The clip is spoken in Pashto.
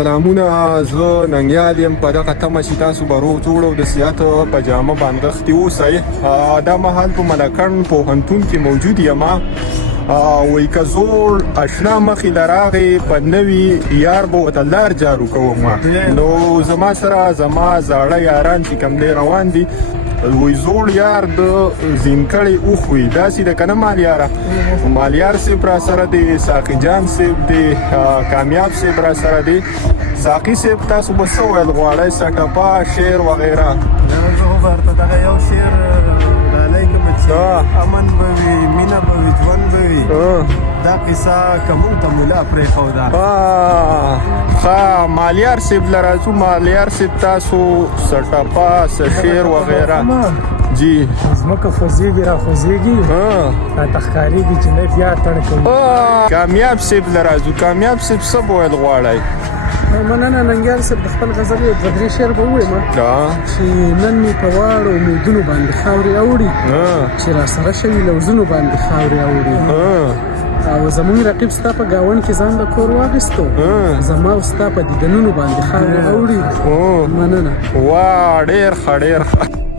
سلامونه. زه ننګیال یم په دغه تمه چې تاسو به روغ جوړ او د صحت په جامه باندې غښتلي اوسئ. دا مهال په ملکنډ پوهنتون کې موجود یم. وایي که زوړ اشنا مخې له راغې په نوي یار به ورته لار جارو کوم. نو زما سره زما زاړه یاران چې کوم دی روان دي. وی زوړ یار د زینکړې اوښ وي داسې ده که نه مالیاره. مالیار صاحب را سره دی، ساقي جان صاحب دی، کامیاب صاحب را سره دی. ساقي صاحب تاسو به څه ویل غواړئ؟ سټپا شعر وغیره. زه خو به ورته دغه یو شعر ډالۍ کوم چې امن به وي، مینه به وي، ژوند به وي. دا قصه که موږ ته ملا پرېښوده. ښه مالیار صاحب له راځو. مالیار صاحب تاسو سټپا شعر وغیره جی ځمکه خوځېږي را خوځېږي راته ښکارېږي چې نه بیا تړ کوي. کامیاب صاحب له راځو. کامیاب صاحب څه به ویل غواړئ؟ مننه ننګیال صاحب. د خپل غزل یو دوه درې شعر به ووایم چې نن مې په واړو امیدونو باندې خاورې اوړي، چې را سره شوي لوظونو باندې خاورې اوړي. او زمونږ رقیب ستا په ګاونډ کې ځان د کور واخیستو، زما او ستا په دیدنونو باندې خاورې اوړي. مننه. وا ډېر ښه ډېر ښه.